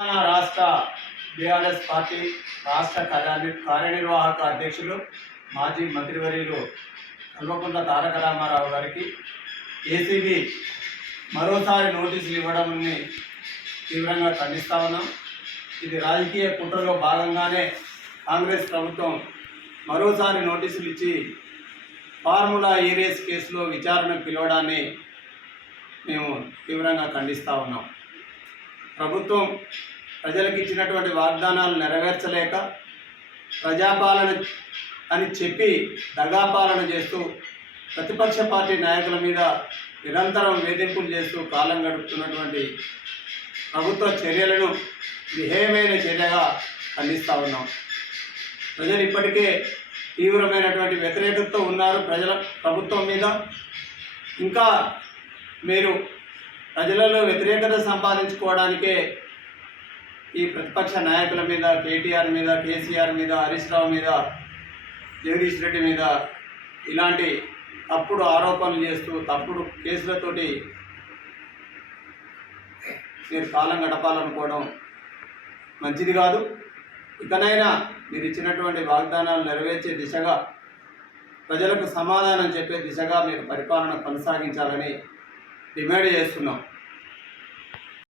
తెలంగాణ రాష్ట్ర BRS party రాష్ట్ర కార్యనిర్వాహక అధ్యక్షులు మాజీ మంత్రివర్యులు కల్వకుంట్ల తారక రామారావు గారికి ఏసీబీ మరోసారి నోటీసులు ఇవ్వడాన్ని తీవ్రంగా ఖండిస్తా ఉన్నాం. ఇది రాజకీయ కుట్రలో భాగంగానే కాంగ్రెస్ ప్రభుత్వం మరోసారి నోటీసులు ఇచ్చి ఫార్ములా ఈరేస్ కేసులో విచారణకు పిలవడాన్ని మేము తీవ్రంగా ఖండిస్తూ ఉన్నాం. ప్రభుత్వం ప్రజలకు ఇచ్చినటువంటి వాగ్దానాలు నెరవేర్చలేక ప్రజాపాలన అని చెప్పి దగాపాలన చేస్తూ ప్రతిపక్ష పార్టీ నాయకుల మీద నిరంతరం వేధింపులు చేస్తూ కాలం గడుపుతున్నటువంటి ప్రభుత్వ చర్యలను విహేయమైన చర్యగా ఖండిస్తూ ఉన్నాం. ప్రజలు ఇప్పటికే తీవ్రమైనటువంటి వ్యతిరేకతతో ఉన్నారు ప్రజల ప్రభుత్వం మీద. ఇంకా మీరు ప్రజలలో వ్యతిరేకత సంపాదించుకోవడానికే ఈ ప్రతిపక్ష నాయకుల మీద, కేటీఆర్ మీద, కేసీఆర్ మీద, హరీష్ రావు మీద, జగదీష్ రెడ్డి మీద ఇలాంటి తప్పుడు ఆరోపణలు చేస్తూ తప్పుడు కేసులతోటి మీరు కాలం గడపాలనుకోవడం మంచిది కాదు. ఇకనైనా మీరు ఇచ్చినటువంటి వాగ్దానాలు నెరవేర్చే దిశగా, ప్రజలకు సమాధానం చెప్పే దిశగా మీరు పరిపాలన కొనసాగించాలని డిమాండ్ చేస్తున్నాం.